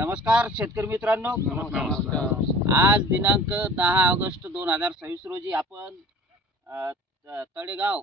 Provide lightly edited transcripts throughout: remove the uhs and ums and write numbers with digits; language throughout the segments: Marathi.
नमस्कार शेतकरी मित्रांनो. नमस्कार. आज दिनांक 10 ऑगस्ट 2026 रोजी आपण तळेगाव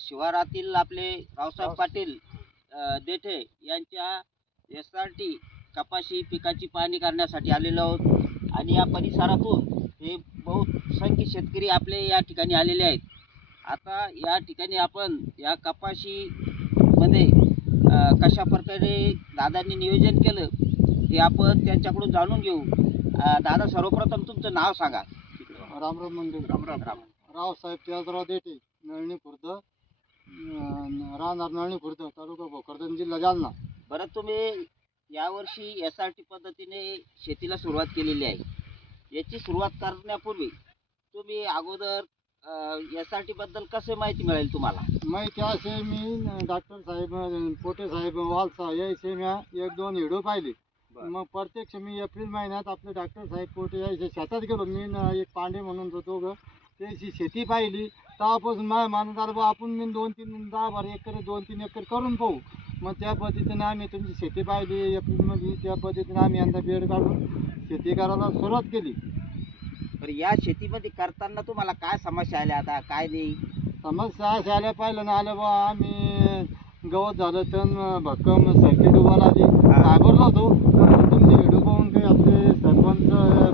शिवारातील आपले रावसाहेब पाटील देठे यांच्या SRT कपाशी पिकाची पाहणी करण्यासाठी आलेलो आहोत आणि या परिसरातून हे बहुसंख्य शेतकरी आपले या ठिकाणी आलेले आहेत. आता या ठिकाणी आपण या कपाशी मध्ये कशा प्रकारे दादांनी नियोजन केलं हे आपण त्यांच्याकडून जाणून घेऊ. दादा, सर्वप्रथम तुमचं नाव सांगा. रामराम मंदिर. राम. रावसाहेब त्याजराव देठे, नळणी खुर्द, राहणार नळणी खुर्द, तालुका भोकरदन, जिल्हा जालना. बरं, तुम्ही यावर्षी SRT पद्धतीने शेतीला सुरुवात केलेली आहे. याची सुरुवात करण्यापूर्वी तुम्ही अगोदर SRT बद्दल कसे माहिती मिळेल तुम्हाला? माहिती असे, मी डॉक्टर साहेब पोटे साहेब वालसा यायचे मी 1-2 व्हिडिओ पाहिले. मग प्रत्यक्ष मी एप्रिल महिन्यात आपले डॉक्टर साहेब पोटे यायचे शेतात गेलो. मी एक पांडे म्हणून दोघं त्याची शेती पाहिली. तेव्हापासून माझ्या मानत आलं बा आपण मी 2-3 10-12 एकर 2-3 एकर करून पाहू. मग त्या पद्धतीने आम्ही तुमची शेती पाहिली एप्रिलमध्ये. त्या पद्धतीने आम्ही यंदा बेड काढून शेती करायला सुरुवात केली. तर या शेतीमध्ये करताना तुम्हाला काय समस्या आल्या, आता काय नाही? समस्या अशा आल्या पाहिलं ना आलं बा, आम्ही गवत झालं तर भक्कम सर्किट उभारला आली घाबरलो होतो. तुमचे व्हिडिओ पाहून काही आपले सरपंच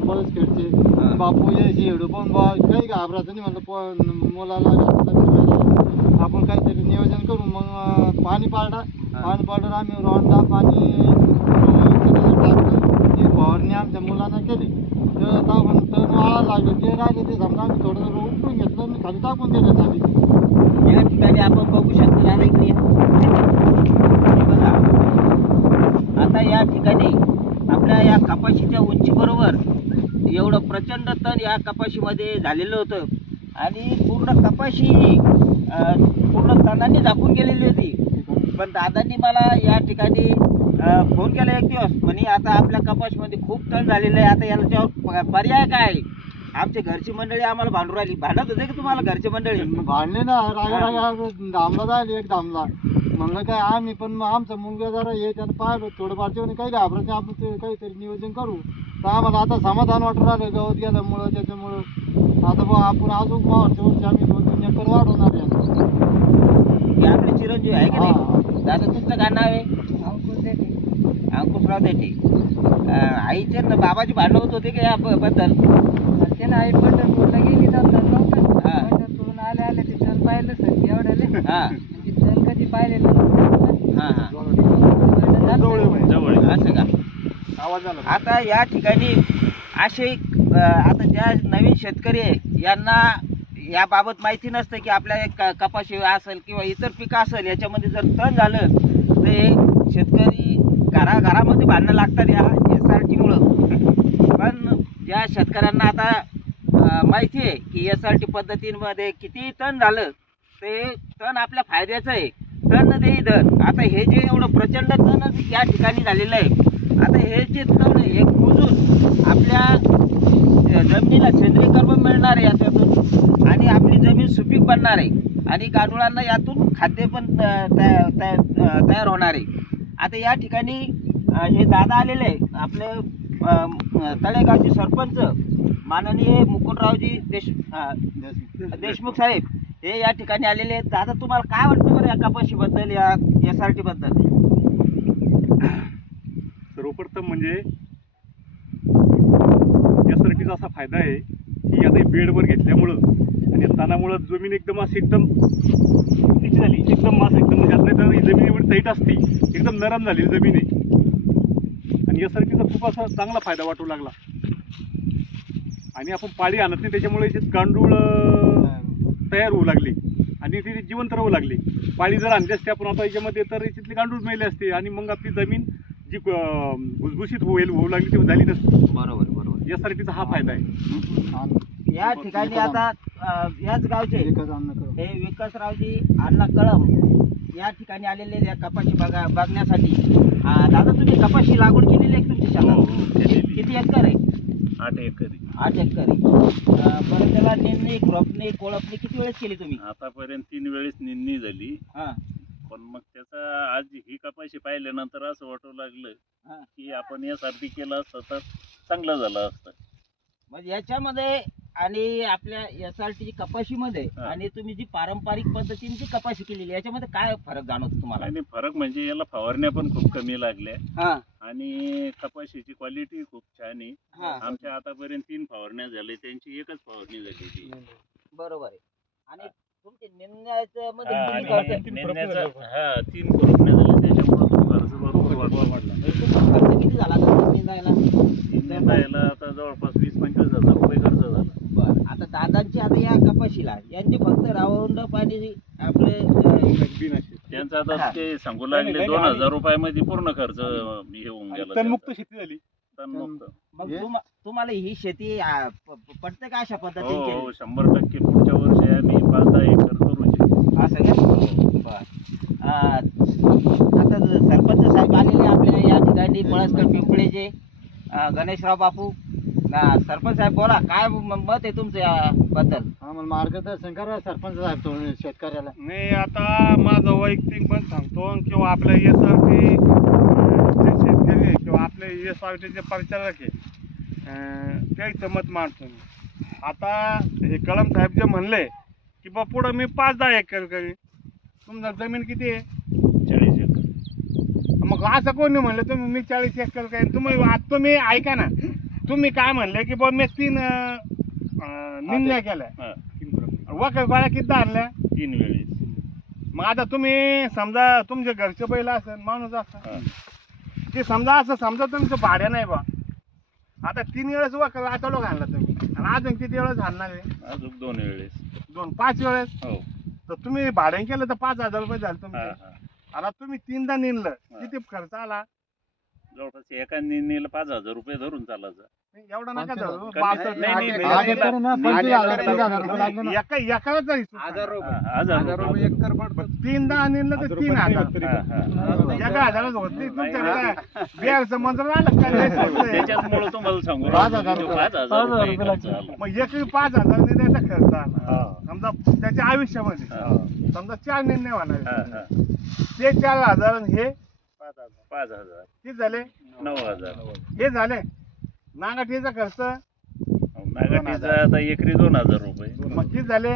पळसखेडचे बापू यायचे व्हिडिओ पाहून बा काही घाबरायचं नाही म्हणलं. मुलाला आपण काहीतरी नियोजन करू. मग पाणी पाडलं आम्ही रोंडा पाणी टाकलं. ती फवारणी आमच्या मुलांना केली. तर तण वाळायला लागलं, ते राहिले ते समजा आम्ही थोडं उपटून घेतलं आणि खाली टाकून दिलं खाली. या ठिकाणी आपण बघू शकतो दादा, इकडे बघा. आता या ठिकाणी आपल्या या कपाशीच्या उंची बरोबर एवढं प्रचंड तण या कपाशीमध्ये झालेलं होतं आणि पूर्ण कपाशी पूर्ण तणांनी झाकून गेलेली होती. पण दादांनी मला या ठिकाणी फोन केला एक दिवस, म्हणे आता आपल्या कपाशीमध्ये खूप तण झालेलं आहे, आता याच्यावर पर्याय काय? आमची घरची मंडळी आम्हाला भांडू राहिली. भांडत होते की तुम्हाला घरची मंडळी? भांडले ना, रागा धामला जायला एक धामला. म्हणलं काय आम्ही पण मग आमचा मुलगा जरा हे त्यानं पाहिलं थोडंफार जेवण काही घाबरायचं आपण ते काहीतरी नियोजन करू. तर आम्हाला आता समाधान वाटून राहिलं गवत गेल्यामुळं. त्याच्यामुळं आता बा आपण अजून मागच्या वर्षी आम्ही 2-3 एकर वाढवणार आहे. हे आपले चिरंजीव आहे का नाही? दादा, तुमचं काय नाव आहे? अंकुशराव देठे. आईचे ना बाबाची भांडण होत होते का या बद्दल? ते ना आई पंढरपूरला गेली जातात नव्हतं. पंढरपूरून आले ते तण पाहिलं सर एवढ्याले. म्हणजे तण कधी पाहिलेलं असं का? आवाज आला. आता या ठिकाणी असे आता ज्या नवीन शेतकरी आहे यांना याबाबत माहिती नसतं की आपल्या कपाशी असेल किंवा इतर पिकं असेल याच्यामध्ये जर तण झालं तर हे शेतकरी घरामध्ये भांडणं लागतात या SRT मुळं. पण ज्या शेतकऱ्यांना आता माहिती आहे की SRT पद्धतीमध्ये किती तण झालं ते तण आपल्या फायद्याचं आहे. तण देई धन. आता हे जे एवढं प्रचंड तण या ठिकाणी झालेलं आहे, आता हे जे तण हे कुजून आपल्या जमिनीला सेंद्रिय कर्ब मिळणार आहे याच्यातून आणि आपली जमीन सुपीक बनणार आहे आणि गांडुळांना यातून खाद्य पण तयार होणार आहे. आता या ठिकाणी हे दादा आलेले आहे आपले तळेगावचे सरपंच माननीय मुकुटरावजी देशमुख साहेब हे या ठिकाणी आलेले आहेत. दादा, तुम्हाला काय वाटतं बरं या कपाशीबद्दल, या SRT बद्दल? सर्वप्रथम म्हणजे SRTचा असा फायदा आहे की आता बेडवर घेतल्यामुळं आणि तणामुळं जमीन एकदम अशी एकदम तिची झाली, एकदम मास एकदम म्हणजे आता तर जमीन एवढी टाईट असते, एकदम नरम झालेली जमीन आहे. आणि SRTचा खूप असा चांगला फायदा वाटू लागला. आणि आपण पाळी आणत नाही त्याच्यामुळे गांडूळ तयार होऊ लागले आणि ती जिवंत राहू लागली. पाळी जर आणली असते आपण आता याच्यामध्ये तर याच्यातली गांडूळ मेले असते आणि मग आपली जमीन जी भुसभुशीत होऊ लागली ती झाली नसते. बरोबर. SRTचा हा फायदा आहे. या ठिकाणी आता याच गावचे हे विकासरावजी अण्णा कळम या ठिकाणी आलेले या कपाशी बघण्यासाठी. दादा, तुम्ही कपाशी लागवड केलेली आहे तुमच्या शेतात? किती एकर आहे? 8 एकर. 8 एकर आहे. बरं, त्याला निंदणी, खुरपणी, कोळपणी किती वेळेस केली तुम्ही? आतापर्यंत 3 वेळेस निंदणी झाली. हां. पण मग त्याचा आज ही कपाशी पाहिल्यानंतर असं वाटू लागलं हा. की आपण यासाठी केलं असतं तर चांगलं झालं असतं. म्हणजे याच्यामध्ये आणि आपल्या SRT कपाशीमध्ये हा. आणि तुम्ही जी पारंपरिक पद्धतीने जी कपाशी केलेली आहे, याच्यामध्ये काय फरक जाणवतो तुम्हाला? आणि फरक म्हणजे याला फवारण्या पण खूप कमी लागल्या हा आणि कपाशीची क्वालिटी खूप छान आहे. हा आमच्या आतापर्यंत 3 फवारण्या झाल्या, त्यांची एकच फवारणी झालेली. बरोबर आहे. आणि तुमचे निंदण्याच्या मध्ये हा, किती आणि खर्च? निंदण्याचा- हा 3 फवारण्या झाल्या, त्याच्यामुळे तो खर्च भरपूर वाढला. म्हणजे तुमचा खर्च किती झाला आता निंदायला? निंदायला आता जवळपास 20-25 हजार रुपये खर्च झाला. बरं, आता दादांची आता या कपाशीला यांनी फक्त राऊंड पाणी आपले त्यांचं आता हा. ते सांगू नाही, लागले नाही, 2000 रुपयामध्ये पूर्ण खर्च हे होऊन गेला तणमुक्त त्यांचा. शेती झाली. तणमुक्त. मग हे- तुम्हाला ही शेती पडते का अशा हो पद्धतीने हो केली? 100% पुढच्या वर्षी आम्ही 5-10 एकर करू शकतो. असं का? बरं. आता सरपंच साहेब आलेले आपल्या या ठिकाणी पळसकर पिंपळेचे. गणेशराव बापू, सरपंच साहेब बोला, काय मत आहे तुमचं याबद्दल? आम्हाला मार्गदर्शन करा सरपंच साहेब तुम्ही शेतकऱ्याला. नाही, आता माझं वैयक्तिक पण सांगतो किंवा आपल्या SRT जे शेतकरी आहे किंवा आपले SRT जे प्रचारक आहे त्याचं मत मांडतो मी. आता हे कळम साहेब जे म्हणले की बा पुढं मी 5-10 एकर करीन, तुमचं जमीन किती आहे? 40 एकर. मग असं कोणी म्हणलं तुम्ही मी 40 एकर करीन? तुम्ही ऐका ना, तुम्ही काय म्हणले की बा मी 3 निंदण्या केल्या, हा, वखर गोळ्या किती आणल्या? 3 वेळेस. मग आता तुम्ही समजा तुमचे घरचे बैल असेल, माणूस असेल, हा. ते समजा असं समजा तुमचं भाड्या नाही बा, आता 3 वेळेस वखर आता लोक आणला तुम्ही आणि अजून किती वेळेस आणणार आहे? अजून 2 वेळेस. 5 वेळेस. हो. तर तुम्ही भाड्याने केलं तर 5000 रुपये झाले हा, तुमचे. हा. आता तुम्ही 3दा निंदलं, हा. किती खर्च आला? जवळपास एका निंदणीला 5000 रुपये धरून चालायचं. एवढा नका धरू. कमी- 62 नाही, नाही, नाही. आठ एकर ना 25,000 30,000 रुपये लागले ना. एकाचा हिशोब हा, सांगा. 1000 रुपये. 3दा निंदलं तर 3000. हा, हा. एका हजारात होत नाही. तुमच्याकडे बिहारचं मंत्र आलं काय लय स्वस्त आहे. त्याच्याचमुळे तुम्हाला सांगू 5,000 राहिलो, रुपये. 5000 रुपये खर्च आला. मग एकरी 5000 निंदायचा खर्च आला. समजा त्याच्या आयुष्यामध्ये हा, समजा 4 निर्णय होणार हा, आहे. हा. ते 4000 आणि हे 5000. किती झाले? 9000. हे झाले नांगाठीचा खर्च. नागाटीचा आता एकरी 2000 रुपये. मग किती झाले?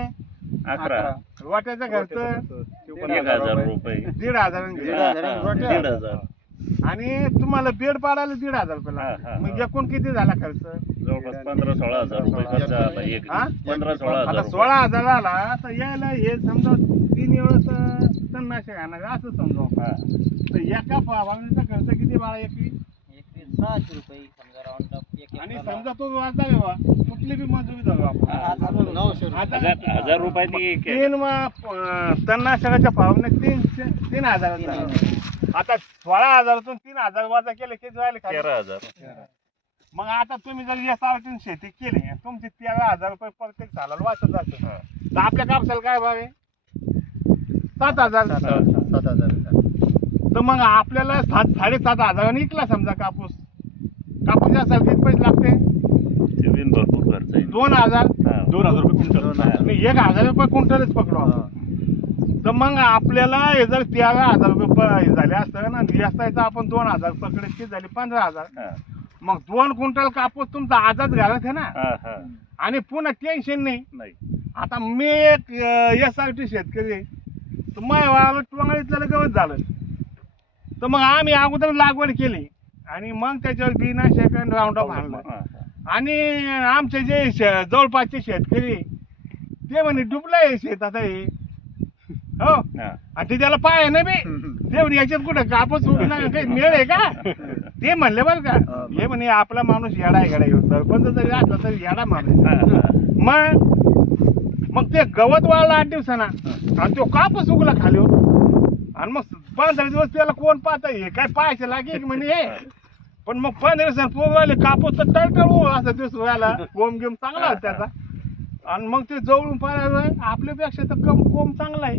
11. वाट्याचा खर्च 1000 रुपये. 1,500 आणि दीड हे. हजार आणि रोट्या. 1500. आणि तुम्हाला बेड पाडायला 1,500 रुपये हा, हा, लागले. हा. मग एकूण किती झाला खर्च? जवळपास 15-16 हजार रुपये खर्च आला एकरी. हा? 15-16 आता हजार रुपये. 16,000 आला तर यायला हे समजा 3 वेळेस तणनाशक आणणार असं समजा. हा. तर एका फवारणीचा खर्च किती बाळा एकरी? 600 रुपये समजा राऊंड अप एक आणि एकरला. समजा तो वाजता बाबा कुठली बी मजुरी धरू आपण. 900 रुपये. आता 1000 रुपयांनी एक आहे. 3 तणनाशकाच्या फवारण्या 3,000 झाल्या. आता 16,000तून 3,000 वजा केले किती राहिले खाली? 13,000. मग आता तुम्ही जर SRT शेती केली तुमची 13,000 रुपये प्रत्येक सालाला वाचत असेल तर आपल्या कापसाला काय भाव आहे? 7,000. 7,000. तर मग आपल्याला 7,500 विकला समजा कापूस असेल किती पैसे लागते? ते बिन भरपूर खर्च आहे. 2,000. हा. 2,000 रुपये क्विंटल. आणि 1,000 रुपये क्विंटलच पकडू आपण. तर मग आपल्याला हे जर 13,000 रुपये झाले असतं ना याचा आपण 2,000 पकडले किती झाले? 15,000. हा. मग 2 क्विंटल कापूस तुमचा आजाद घालत आहे ना. हा, हा. आणि पुन्हा टेन्शन नाही. नाही. आता मी एक SRT शेतकरी आहे, तर माझ्या टोंगाळीतलं गवत झालं तर मग आम्ही अगोदर लागवड केली आणि मग त्याच्यावर बिनाशक राऊंड अप आणलं. हा, आणि आमचे जे जवळपासचे शेतकरी ते म्हणे डुबलंय शेत आता हे. हो, हा. आणि ते त्याला पाय नाही बे ते म्हणे याच्यात कुठं कापूस उभी नाही काही मिळ आहे का ते म्हणले बरं का. हे म्हणे आपला माणूस येडा आहे येडा सरपंच जरी असला तरी येडा माणूस. हा, हा. मग ते गवत वाळलं 8 दिवसांना आणि तो कापूस उगला खाली आणि मग 15 दिवस त्याला कोण पाहता हे काय पाहायचं लागे म्हणे हे. पण मग 15 दिवसांनी पोगले कापूस तर टळटळ असा दिवस व्हायला कोंब गेम चांगला होता त्याचा. आणि मग ते जवळून पाहायला आपल्यापेक्षा तर कोंब चांगला आहे.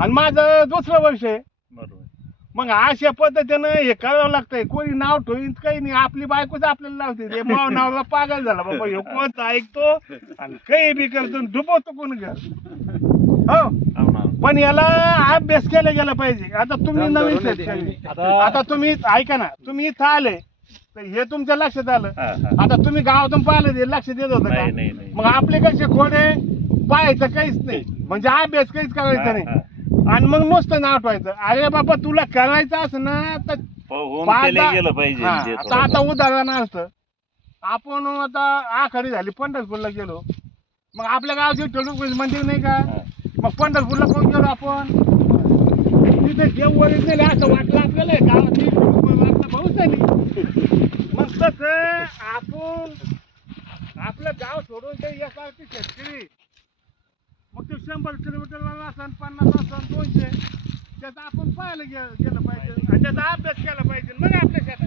आणि माझं दुसरं वर्ष आहे. बरोबर. मग अशा पद्धतीनं हे करावं लागतंय. कोणी नाव ठेवीन काही नाही, आपली बायकोच आपल्याला लावते. ते माव नावाला पागल झाला बाबा हे कोणतं ऐकतो आणि काही बी करतो डुबवतो कोण घर. हो हो ना. पण याला अभ्यास केला गेला पाहिजे. आता तुम्ही नवीन शेतकरी, आता तुम्ही ऐका ना, तुम्ही इथं आले तर हे तुमच्या लक्षात आलं. हा, हा. आता तुम्ही गावातून पाहिलं ते लक्ष देत होतं नाही का? नाही नाही. मग आपले कसे खोडे पाहायचं काहीच नाही, म्हणजे अभ्यास काहीच करायचं हा, नाही हा. आणि मग नुसतं नाव ठेवायचं. अरे बाबा तुला करायचं असं ना तर होऊन पाच केलं दहा- गेलं पाहिजे हा, ते आता थोडंफार. उदाहरण असतं, आपण आता आखाडी झाली पंढरपूरला गेलो, मग आपल्या गावाची विठ्ठल मंदिर नाही का? हा. मग पंढरपूरला कोण गेलो आपण, तिथे देव ओरिजिनल असं वाटलं आपल्याला गावात वाटलं भाऊच नाही. मग तसं आपण आपलं गाव सोडून ते एकावरती शेतकरी, मग ते 100 किलोमीटरला असन, 50 असन, 200, त्याचा आपण पाहायला गेलं पाहिजे आणि त्याचा अभ्यास केला पाहिजे. मग आपल्या शेतात